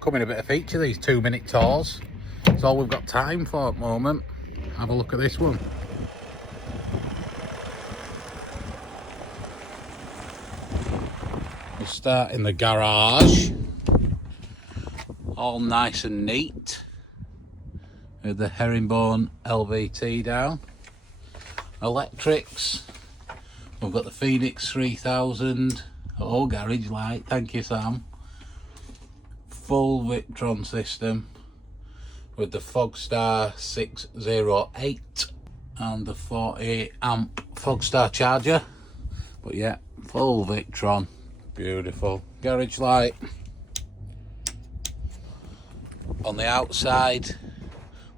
come in a bit of feature, these 2-minute tours. It's all we've got time for at the moment. Have a look at this one. We'll start in the garage. All nice and neat. With the herringbone LVT down. Electrics. We've got the Phoenix 3000. Oh, garage light. Thank you, Sam. Full Victron system with the Fogstar 608 and the 40 amp Fogstar charger. But yeah, full Victron. Beautiful. Garage light. On the outside,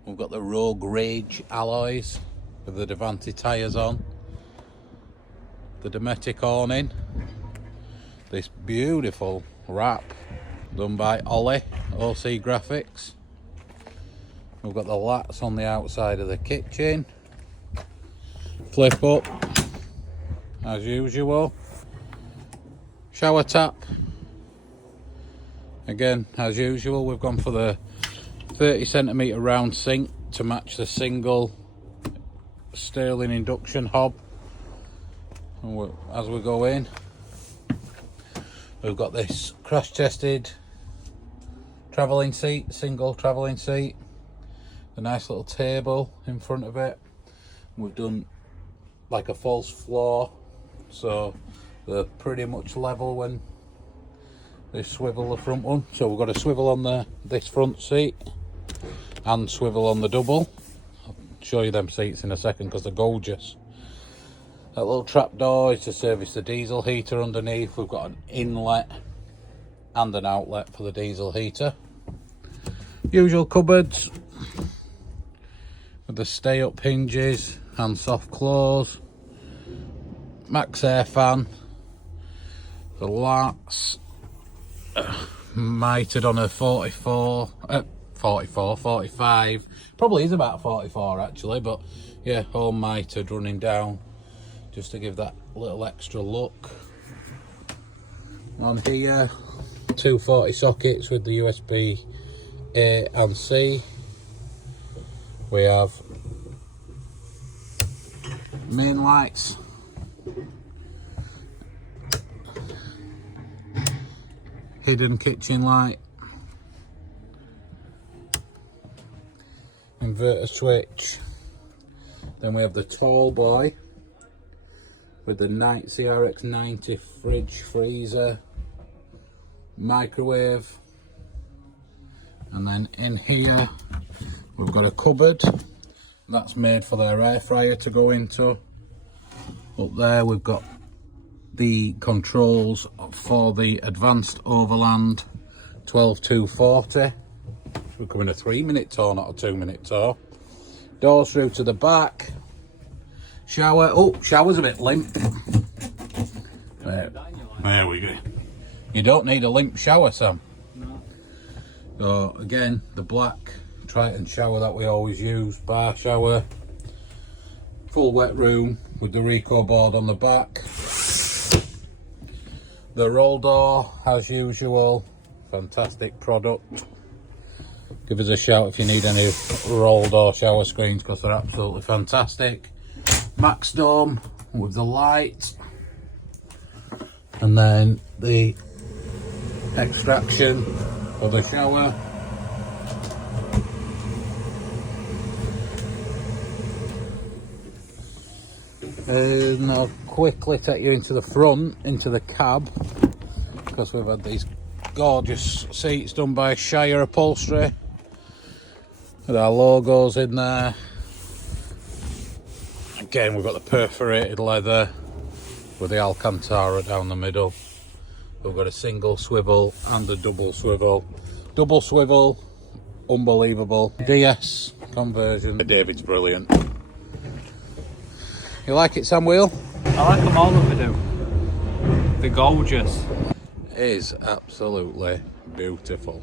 we've got the Rogue Rage alloys with the Devante tyres on. The Dometic awning. This beautiful wrap done by Ollie, OC Graphics. We've got the lats on the outside of the kitchen. Flip up, as usual. Shower tap. Again, as usual, we've gone for the 30cm round sink to match the single Sterling induction hob. And as we go in, we've got this crash tested travelling seat, single travelling seat, a nice little table in front of it. We've done like a false floor, so they're pretty much level when they swivel the front one. So we've got a swivel on this front seat and swivel on the double. I'll show you them seats in a second because they're gorgeous. That little trap door is to service the diesel heater underneath. We've got an inlet and an outlet for the diesel heater. Usual cupboards with the stay up hinges and soft close. Max air fan. The lats mitered on a 45. Probably is about 44 actually, but yeah, all mitered running down just to give that little extra look. On here, 240 sockets with the USB A and C. We have main lights, hidden kitchen light, inverter switch. Then we have the tall boy with the CRX90 fridge, freezer, microwave, and then in here we've got a cupboard that's made for their air fryer to go into. Up there we've got the controls for the advanced overland 12240. We're coming a 3-minute tour, not a 2-minute tour. Doors through to the back. Shower. Oh, shower's a bit limp. There we go. You don't need a limp shower, Sam. No. So again, the black Triton shower that we always use, bar shower. Full wet room with the Rico board on the back. The roll door, as usual, fantastic product. Give us a shout if you need any roll door shower screens because they're absolutely fantastic. Max Dome with the light, and then the extraction for the shower. And I'll quickly take you into the front, into the cab, because we've had these gorgeous seats done by Shire Upholstery with our logos in there. Again, we've got the perforated leather with the Alcantara down the middle. We've got a single swivel and a double swivel. Double swivel, unbelievable. DS conversion. David's brilliant. You like it, Sam Wheel? I like them all that we do. They're gorgeous. It is absolutely beautiful.